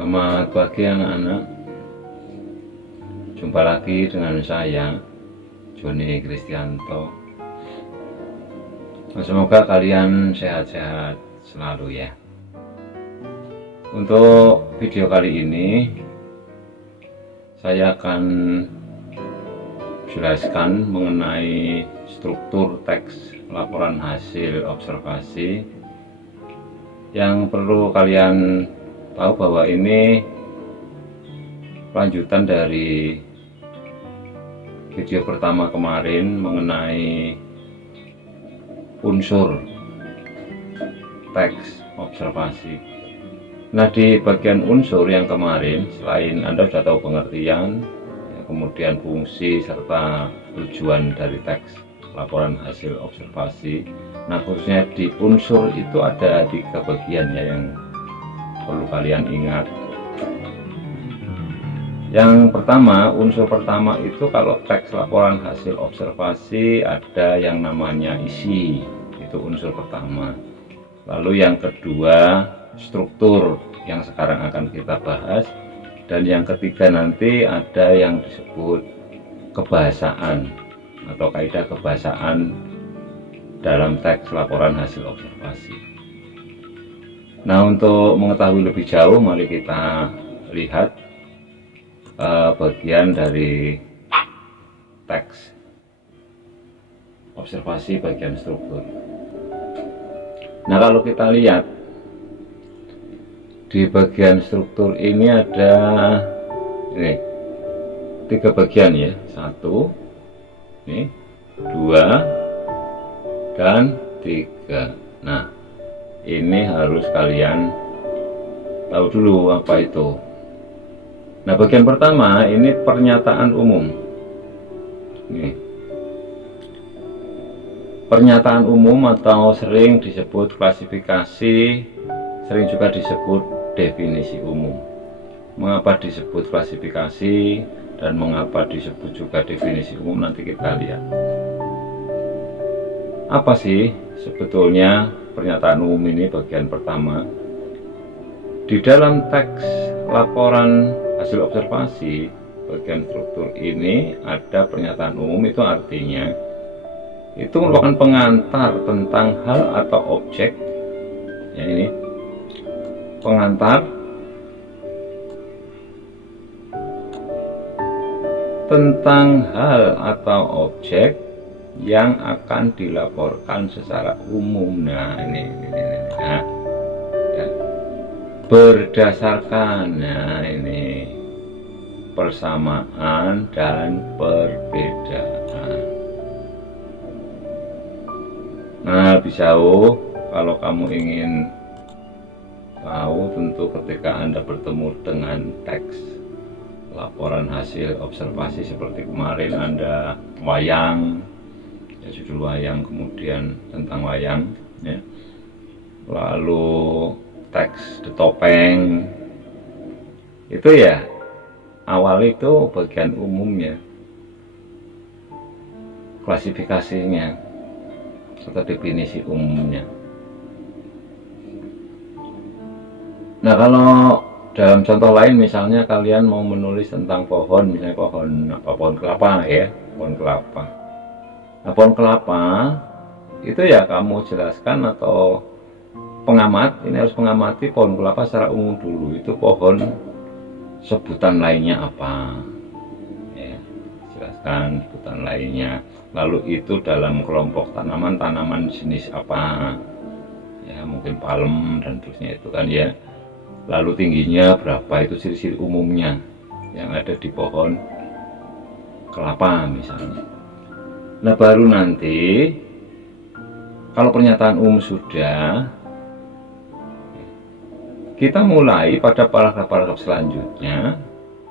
Selamat pagi anak-anak. Jumpa lagi dengan saya, Joni Kristianto. Semoga kalian sehat-sehat selalu ya. Untuk video kali ini saya akan jelaskan mengenai struktur teks laporan hasil observasi. Yang perlu kalian tahu bahwa ini lanjutan dari video pertama kemarin mengenai unsur teks observasi. Nah, di bagian unsur yang kemarin, selain Anda sudah tahu pengertian, ya, kemudian fungsi serta tujuan dari teks laporan hasil observasi. Nah, khususnya di unsur itu ada 3 bagian ya yang perlu kalian ingat. Yang pertama, unsur pertama itu kalau teks laporan hasil observasi ada yang namanya isi, itu unsur pertama. Lalu yang kedua, struktur yang sekarang akan kita bahas, dan yang ketiga nanti ada yang disebut kebahasaan atau kaidah kebahasaan dalam teks laporan hasil observasi. Nah, untuk mengetahui lebih jauh, mari kita lihat bagian dari teks observasi bagian struktur. Nah, kalau kita lihat di bagian struktur ini ada 3 bagian ya, 1, 2, dan 3. Nah, ini harus kalian tahu dulu apa itu. Nah, bagian pertama ini pernyataan umum. Pernyataan umum atau sering disebut klasifikasi, sering juga disebut definisi umum. Mengapa disebut klasifikasi dan mengapa disebut juga definisi umum, nanti kita lihat. Apa sih sebetulnya pernyataan umum ini bagian pertama? Di dalam teks laporan hasil observasi bagian struktur ini ada pernyataan umum, itu artinya itu merupakan pengantar tentang hal atau objek ya, ini pengantar tentang hal atau objek yang akan dilaporkan secara umum. Nah, ini. Nah, ya. Berdasarkan, nah ini persamaan dan perbedaan. Nah, bisa kalau kamu ingin tahu, tentu ketika Anda bertemu dengan teks laporan hasil observasi seperti kemarin, Anda wayang ya, judul wayang, kemudian tentang wayang ya, lalu teks The Topeng, itu ya awal itu bagian umumnya, klasifikasinya atau definisi umumnya. Nah, kalau dalam contoh lain, misalnya kalian mau menulis tentang pohon, misalnya pohon kelapa ya, pohon kelapa. Nah, pohon kelapa itu ya kamu jelaskan, atau pengamat ini harus mengamati pohon kelapa secara umum dulu. Itu pohon, sebutan lainnya apa ya, jelaskan sebutan lainnya. Lalu itu dalam kelompok tanaman jenis apa ya, mungkin palem dan terusnya itu kan ya. Lalu tingginya berapa, itu ciri-ciri umumnya yang ada di pohon kelapa misalnya. Nah, baru nanti kalau pernyataan umum sudah, kita mulai pada paragraf-paragraf selanjutnya,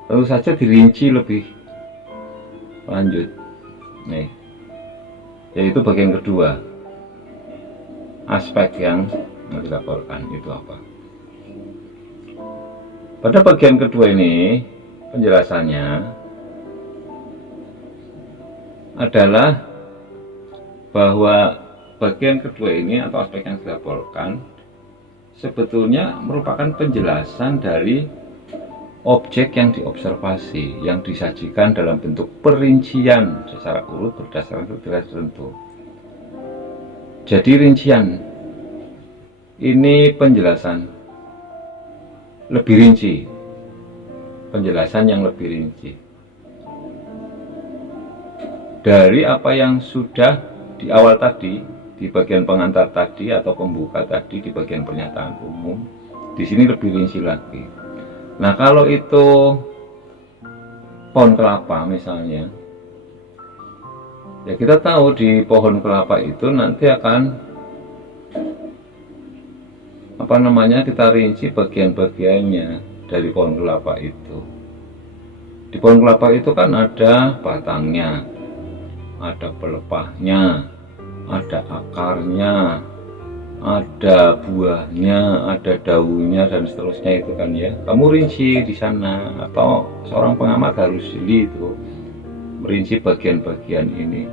tentu saja dirinci lebih lanjut nih, yaitu bagian kedua, aspek yang dilaporkan itu apa. Pada bagian kedua ini penjelasannya adalah bahwa bagian kedua ini atau aspek yang dilaporkan sebetulnya merupakan penjelasan dari objek yang diobservasi, yang disajikan dalam bentuk perincian secara urut berdasarkan kriteria tertentu. Jadi rincian ini penjelasan lebih rinci, penjelasan yang lebih rinci dari apa yang sudah di awal tadi, di bagian pengantar tadi atau pembuka tadi, di bagian pernyataan umum. Di sini lebih rinci lagi. Nah, kalau itu pohon kelapa misalnya, ya kita tahu di pohon kelapa itu nanti akan kita rinci bagian-bagiannya dari pohon kelapa itu. Di pohon kelapa itu kan ada batangnya, ada pelepahnya, ada akarnya, ada buahnya, ada daunnya, dan seterusnya itu kan ya. Kamu rinci di sana, atau seorang pengamat harus jeli itu merinci bagian-bagian ini.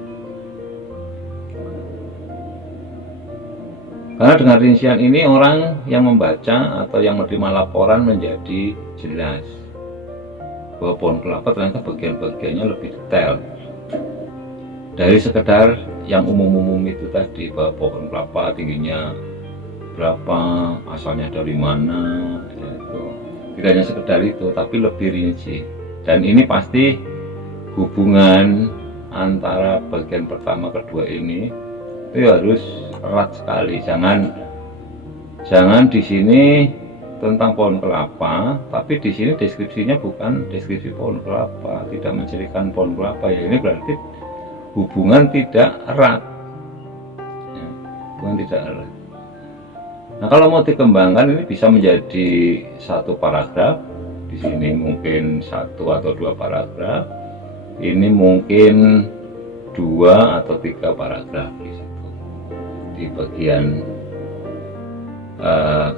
Karena dengan rincian ini orang yang membaca atau yang menerima laporan menjadi jelas bahwa pohon kelapa ternyata bagian-bagiannya lebih detail dari sekedar yang umum-umum itu tadi, bahwa pohon kelapa tingginya berapa, asalnya dari mana, ya itu. Tidak hanya sekedar itu, tapi lebih rinci. Dan ini pasti hubungan antara bagian pertama kedua ini itu harus erat sekali. Jangan di sini tentang pohon kelapa, tapi di sini deskripsinya bukan deskripsi pohon kelapa, tidak menceritakan pohon kelapa. Ya ini berarti hubungan tidak erat, ya, hubungan tidak erat. Nah, kalau mau dikembangkan ini bisa menjadi satu paragraf. Di sini mungkin 1 atau 2 paragraf. Ini mungkin 2 atau 3 paragraf di bagian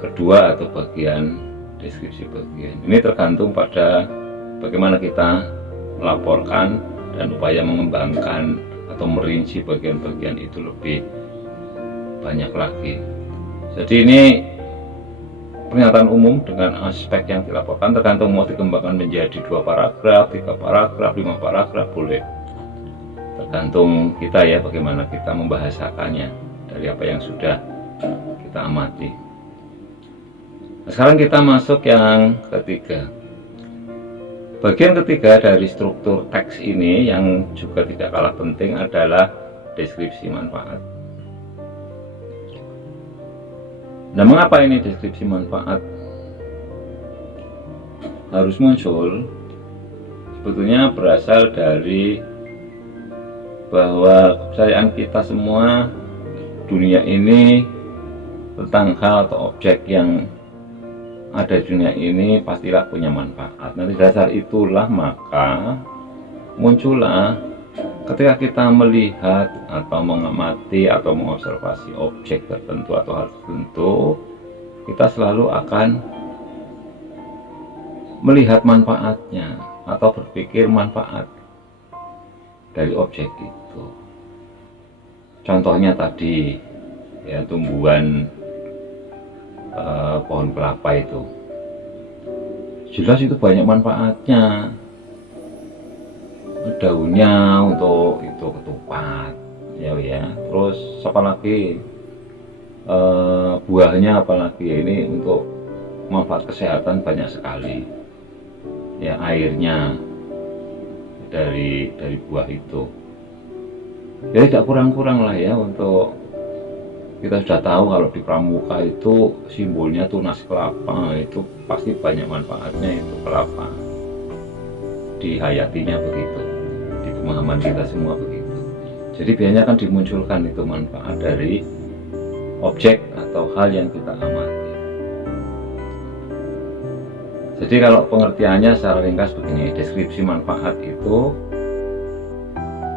kedua atau bagian deskripsi bagian. Ini tergantung pada bagaimana kita melaporkan dan upaya mengembangkan atau merinci bagian-bagian itu lebih banyak lagi. Jadi ini pernyataan umum dengan aspek yang dilaporkan, tergantung mau dikembangkan menjadi 2 paragraf, 3 paragraf, 5 paragraf, boleh. Tergantung kita ya, bagaimana kita membahasakannya dari apa yang sudah kita amati. Nah, sekarang kita masuk yang ketiga. Bagian ketiga dari struktur teks ini yang juga tidak kalah penting adalah deskripsi manfaat. Nah, mengapa ini deskripsi manfaat harus muncul? Sebetulnya berasal dari bahwa kepercayaan kita semua, dunia ini tentang hal atau objek yang ada di dunia ini pastilah punya manfaat. Nah, di dasar itulah maka muncullah ketika kita melihat atau mengamati atau mengobservasi objek tertentu atau hal tertentu, kita selalu akan melihat manfaatnya atau berpikir manfaat dari objek itu. Contohnya tadi ya, tumbuhan pohon kelapa itu jelas itu banyak manfaatnya. Daunnya untuk itu ketupat ya, terus apa lagi, buahnya apalagi, ini untuk manfaat kesehatan banyak sekali ya. Airnya dari buah itu ya tidak kurang-kurang lah ya. Untuk kita sudah tahu kalau di pramuka itu simbolnya tunas kelapa, itu pasti banyak manfaatnya itu kelapa. Dihayatinya begitu, di pemahaman kita semua begitu. Jadi biasanya akan dimunculkan itu manfaat dari objek atau hal yang kita amati. Jadi kalau pengertiannya secara ringkas begini, deskripsi manfaat itu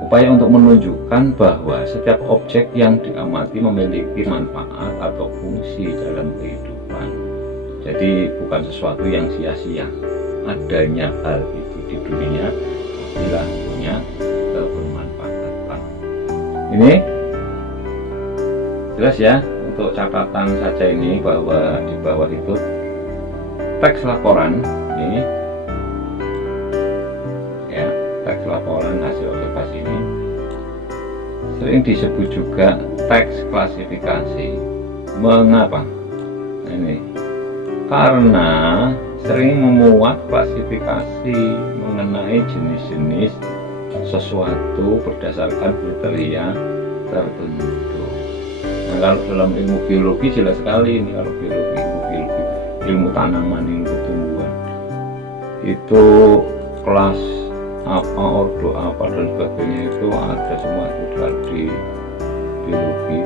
upaya untuk menunjukkan bahwa setiap objek yang diamati memiliki manfaat atau fungsi dalam kehidupan. Jadi bukan sesuatu yang sia-sia. Adanya hal itu di dunia bila punya kebermanfaatan. Ini jelas ya, untuk catatan saja ini bahwa di bawah itu teks laporan ini sering disebut juga teks klasifikasi. Mengapa? Nah, ini karena sering memuat klasifikasi mengenai jenis-jenis sesuatu berdasarkan kriteria tertentu. Nah, kalau dalam ilmu biologi jelas sekali ini, kalau biologi, ilmu tanaman, ilmu tumbuhan itu kelas apa, ordo apa dan sebagainya itu ada semua itu di biologi.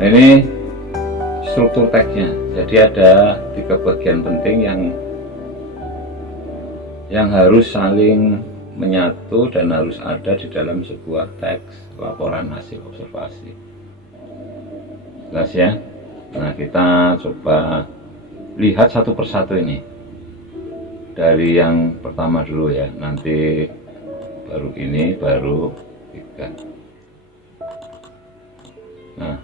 Nah, ini struktur teksnya. Jadi ada 3 bagian penting yang harus saling menyatu dan harus ada di dalam sebuah teks laporan hasil observasi. Jelas ya? Nah, kita coba lihat satu persatu ini. Dari yang pertama dulu ya, nanti baru ini, baru 3. Nah,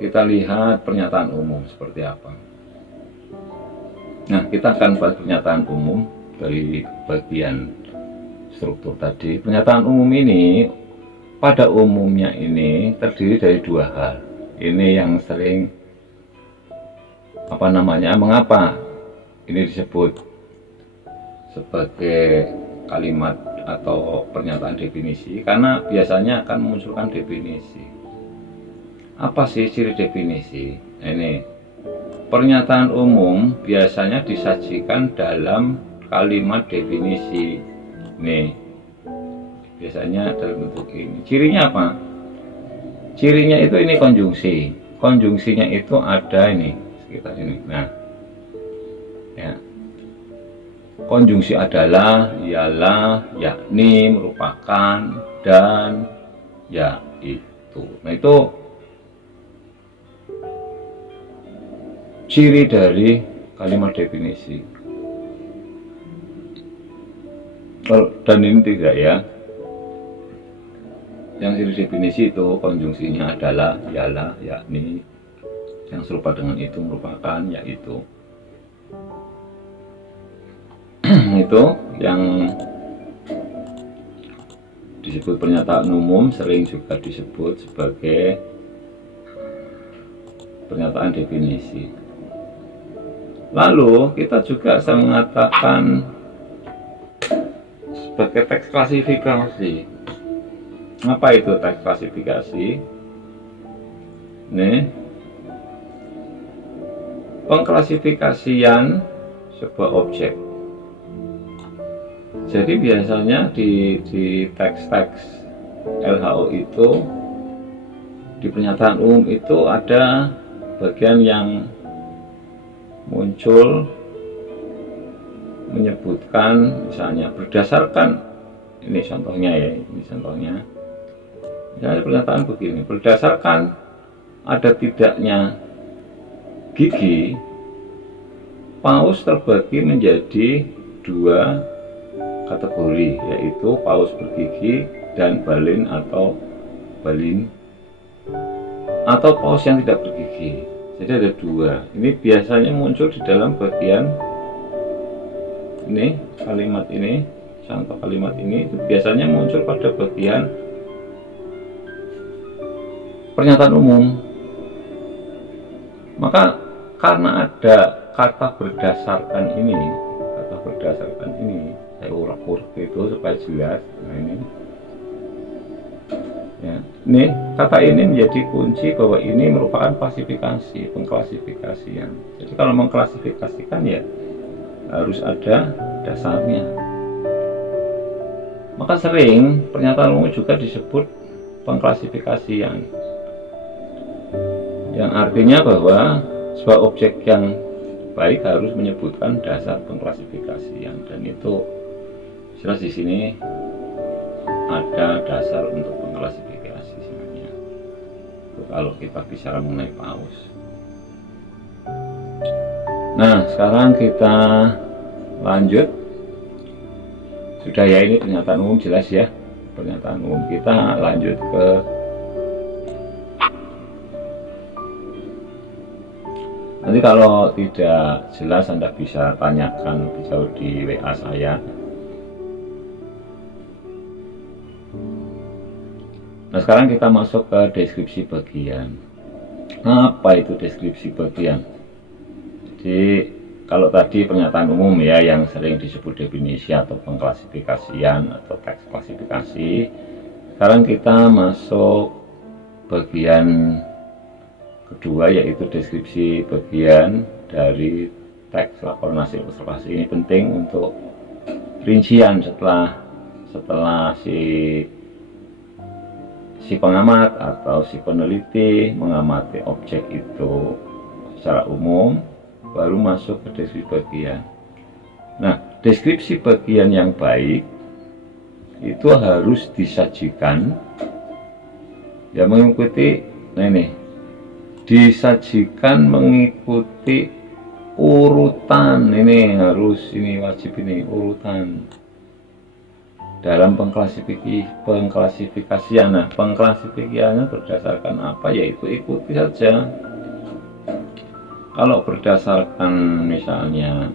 kita lihat pernyataan umum seperti apa. Nah, kita akan bahas pernyataan umum dari bagian struktur tadi. Pernyataan umum ini pada umumnya ini terdiri dari 2 hal. Ini yang sering mengapa ini disebut sebagai kalimat atau pernyataan definisi, karena biasanya akan memunculkan definisi. Apa sih ciri definisi? Ini pernyataan umum biasanya disajikan dalam kalimat definisi. Nih, biasanya dalam bentuk ini. Cirinya apa? Cirinya itu ini konjungsi. Konjungsinya itu ada ini sekitar ini. Nah, ya. Konjungsi adalah, ialah, yakni, merupakan, dan yaitu. Nah, itu ciri dari kalimat definisi. Dan ini tidak ya. Yang ciri definisi itu konjungsinya adalah, ialah, yakni, yang serupa dengan itu, merupakan, yaitu. Itu yang disebut pernyataan umum, sering juga disebut sebagai pernyataan definisi. Lalu kita juga bisa mengatakan sebagai teks klasifikasi. Apa itu teks klasifikasi? Nih, pengklasifikasian sebuah objek. Jadi biasanya di teks-teks LHO itu, di pernyataan umum itu ada bagian yang muncul menyebutkan, misalnya berdasarkan, ini contohnya ya, ini contohnya. Misalnya pernyataan begini, berdasarkan ada tidaknya gigi, paus terbagi menjadi 2 kategori, yaitu paus bergigi dan balin atau paus yang tidak bergigi. Jadi ada 2. Ini biasanya muncul di dalam bagian ini, kalimat ini, contoh kalimat ini itu biasanya muncul pada bagian pernyataan umum. Maka karena ada kata berdasarkan ini, saya urak-urak itu supaya jelas. Nah, ini ya, ini kata ini menjadi kunci bahwa ini merupakan klasifikasi, pengklasifikasian. Jadi kalau mengklasifikasikan ya harus ada dasarnya. Maka sering pernyataan umum juga disebut pengklasifikasian, yang artinya bahwa sebuah objek yang baik harus menyebutkan dasar pengklasifikasian, dan itu jelas di sini ada dasar untuk pengklasifikasi sebenarnya. Kalau kita bicara mengenai paus. Nah, sekarang kita lanjut. Sudah ya, ini pernyataan umum jelas ya. Pernyataan umum, kita lanjut ke nanti kalau tidak jelas Anda bisa tanyakan lebih jauh di WA saya. Nah, sekarang kita masuk ke deskripsi bagian. Apa itu deskripsi bagian? Jadi kalau tadi pernyataan umum ya yang sering disebut definisi atau pengklasifikasian atau teks klasifikasi, sekarang kita masuk bagian kedua, yaitu deskripsi bagian dari teks laporan hasil observasi. Ini penting untuk rincian setelah si pengamat atau si peneliti mengamati objek itu secara umum, baru masuk ke deskripsi bagian. Nah, deskripsi bagian yang baik itu harus disajikan ya mengikuti, nah ini disajikan mengikuti urutan, ini harus, ini wajib, ini urutan dalam pengklasifikasian. Nah, pengklasifikasiannya berdasarkan apa, yaitu ikuti saja. Kalau berdasarkan misalnya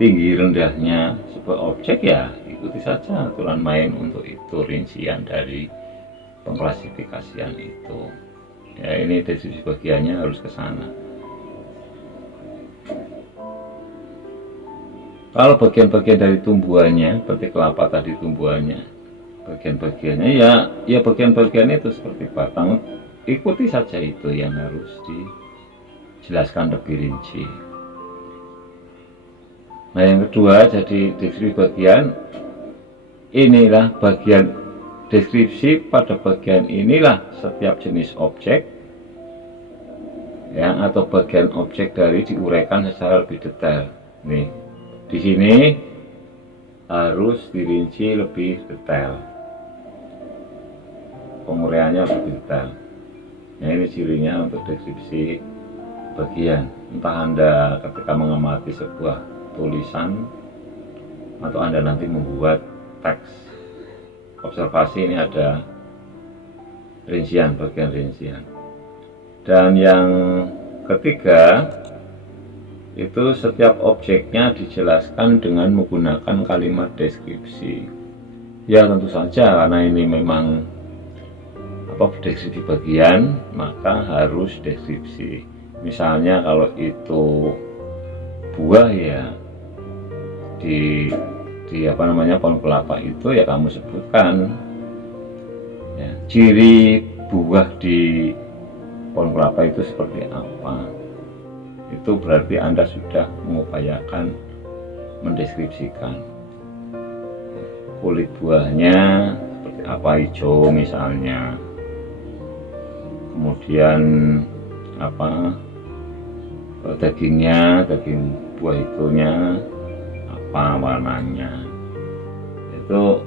tinggi rendahnya sebuah objek, ya ikuti saja aturan main untuk itu, rincian dari pengklasifikasian itu. Ya, ini deskripsi bagiannya harus ke sana. Kalau bagian-bagian dari tumbuhannya, seperti kelapa tadi tumbuhannya, bagian-bagiannya ya bagian-bagiannya itu seperti batang, ikuti saja itu yang harus dijelaskan lebih rinci. Nah, yang kedua, jadi deskripsi bagian inilah bagian deskripsi, pada bagian inilah setiap jenis objek ya atau bagian objek dari diuraikan secara lebih detail. Nih, di sini harus dirinci lebih detail, penguraiannya lebih detail. Nah, ini cirinya untuk deskripsi bagian. Entah Anda ketika mengamati sebuah tulisan atau Anda nanti membuat teks observasi, ini ada rincian, bagian rincian. Dan yang ketiga, itu setiap objeknya dijelaskan dengan menggunakan kalimat deskripsi. Ya tentu saja, karena ini memang deskripsi bagian, maka harus deskripsi. Misalnya kalau itu buah, ya di pohon kelapa itu ya kamu sebutkan ya, ciri buah di pohon kelapa itu seperti apa. Itu berarti Anda sudah mengupayakan mendeskripsikan. Kulit buahnya seperti apa, hijau misalnya, kemudian dagingnya, daging buah itunya apa warnanya, itu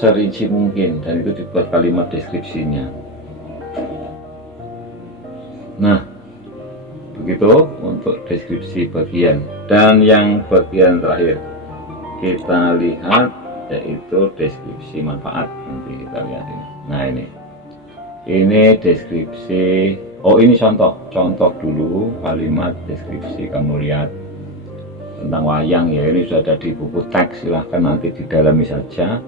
serinci mungkin, dan itu dibuat kalimat deskripsinya. Nah, begitu untuk deskripsi bagian. Dan yang bagian terakhir kita lihat yaitu deskripsi manfaat. Nanti kita lihat ini. Nah, ini deskripsi. Oh, ini contoh dulu kalimat deskripsi. Kamu lihat tentang wayang ya, ini sudah ada di buku teks, silahkan nanti didalami saja.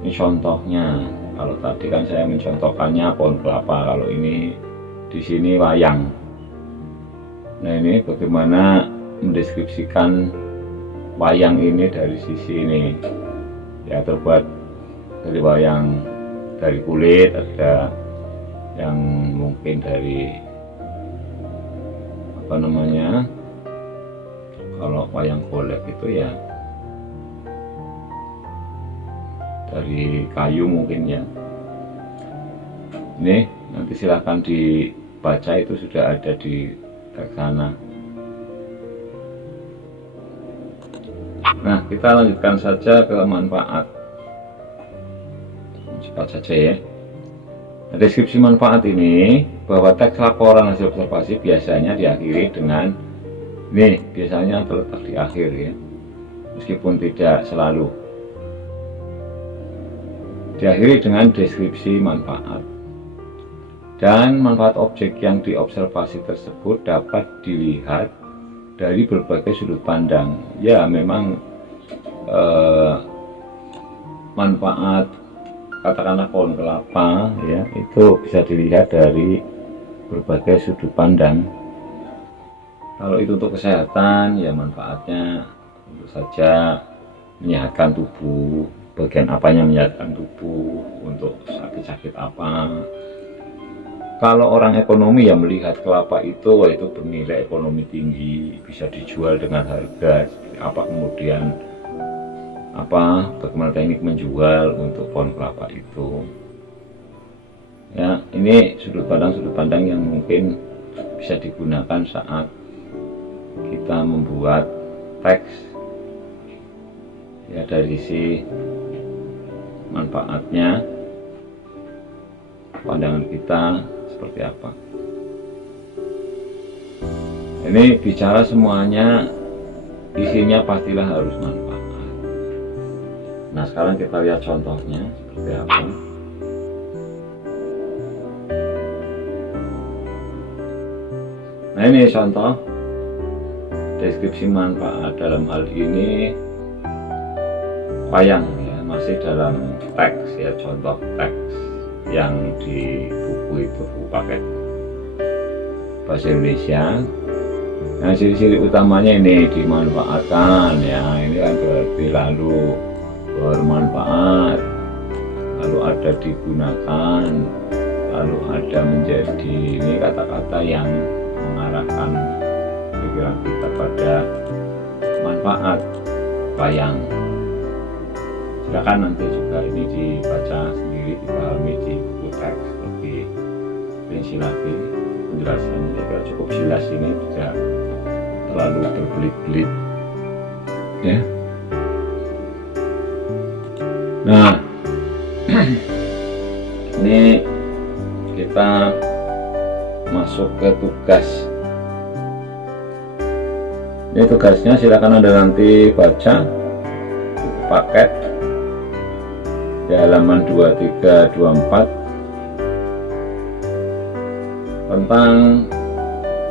Ini contohnya. Kalau tadi kan saya mencontohkannya pohon kelapa, kalau ini di sini wayang. Nah, ini bagaimana mendeskripsikan wayang ini dari sisi ini ya, terbuat dari wayang dari kulit, ada yang mungkin dari kalau wayang golek itu ya dari kayu mungkin ya. Ini nanti silahkan dibaca, itu sudah ada di sana. Nah, kita lanjutkan saja ke manfaat. Cepat saja ya. Nah, deskripsi manfaat ini, bahwa teks laporan hasil observasi biasanya diakhiri dengan ini, biasanya terletak di akhir ya, meskipun tidak selalu. Diakhiri dengan deskripsi manfaat. Dan manfaat objek yang diobservasi tersebut dapat dilihat dari berbagai sudut pandang. Ya, memang eh, manfaat katakanlah pohon kelapa ya, itu bisa dilihat dari berbagai sudut pandang. Kalau itu untuk kesehatan ya manfaatnya tentu saja menyehatkan tubuh. Bagian apanya menyehatkan tubuh, untuk sakit-sakit apa. Kalau orang ekonomi yang melihat kelapa itu, wah itu bernilai ekonomi tinggi, bisa dijual dengan harga seperti apa, kemudian bagaimana teknik menjual untuk pohon kelapa itu. Ya, ini sudut pandang yang mungkin bisa digunakan saat kita membuat teks ya, dari sisi manfaatnya, pandangan kita seperti apa. Ini bicara semuanya isinya pastilah harus manfaat. Nah, sekarang kita lihat contohnya seperti apa. Nah, ini contoh deskripsi manfaat. Dalam hal ini wayang ya, masih dalam teks ya, contoh teks yang di buku itu, buku paket bahasa Indonesia. Nah, ciri-ciri utamanya ini dimanfaatkan ya, ini kan berarti lalu bermanfaat, lalu ada digunakan, lalu ada menjadi. Ini kata-kata yang mengarahkan pikiran kita pada manfaat wayang. Silakan nanti juga ini dibaca sendiri, dipahami di buku teks lebih rinci lagi penjelasannya. Ya, cukup jelas, ini tidak terlalu berbelit-belit ya. Nah, ini kita masuk ke tugas. Ini tugasnya silakan Anda nanti baca buku paket di halaman 23-24 tentang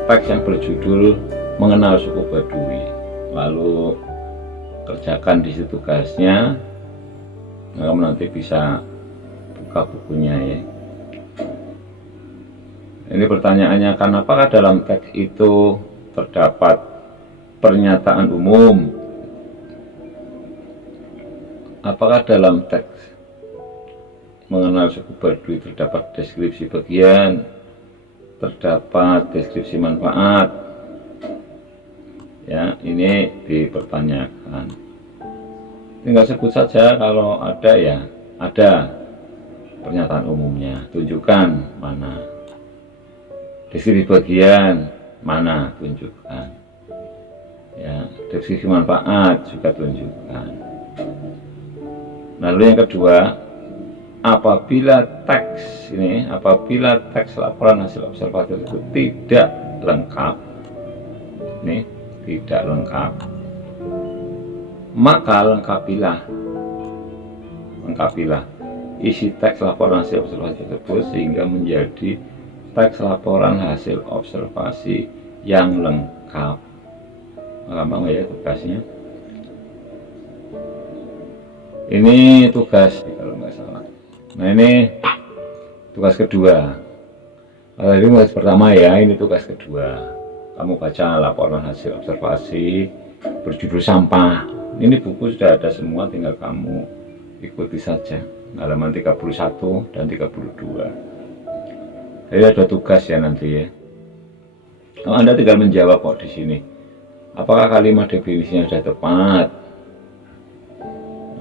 teks yang berjudul Mengenal Suku Baduy. Lalu kerjakan di situ tugasnya. Nah, kamu nanti bisa buka bukunya ya. Ini pertanyaannya, apakah dalam teks itu terdapat pernyataan umum? Apakah dalam teks mengenal suku Baduy terdapat deskripsi bagian, terdapat deskripsi manfaat? Ya, ini dipertanyakan. Tinggal sebut saja, kalau ada ya ada pernyataan umumnya, tunjukkan mana. Deskripsi bagian mana, tunjukkan. Ya, deskripsi manfaat juga tunjukkan. Lalu yang kedua, apabila teks laporan hasil observasi itu tidak lengkap, ini tidak lengkap, maka lengkapilah isi teks laporan hasil observasi tersebut sehingga menjadi teks laporan hasil observasi yang lengkap. Gampang ya tugasnya. Ini tugas kalau nggak salah. Nah, ini tugas kedua. Kalau ini tugas pertama ya, ini tugas kedua. Kamu baca laporan hasil observasi berjudul sampah. Ini buku sudah ada semua, tinggal kamu ikuti saja. Halaman 31 dan 32. Jadi ada tugas ya nanti ya. Oh, Anda tinggal menjawab kok di sini. Apakah kalimat definisinya sudah tepat?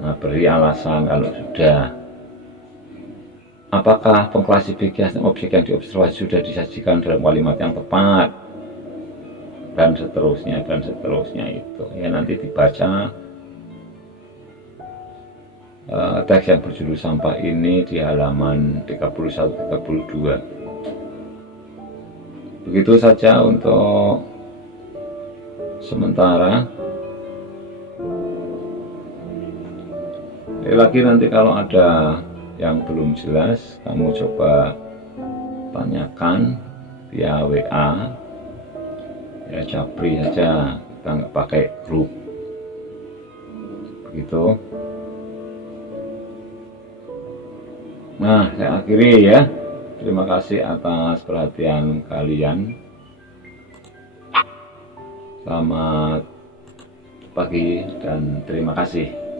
Nah, beri alasan kalau sudah. Apakah pengklasifikasian objek yang diobservasi sudah disajikan dalam kalimat yang tepat? Dan seterusnya itu. Ya, nanti dibaca teks yang berjudul sampah ini di halaman 31-32. Begitu saja untuk sementara. Lagi nanti kalau ada yang belum jelas, kamu coba tanyakan via WA ya, japri saja, kita nggak pakai grup. begitu. Nah, saya akhiri ya. Terima kasih atas perhatian kalian. Selamat pagi dan terima kasih.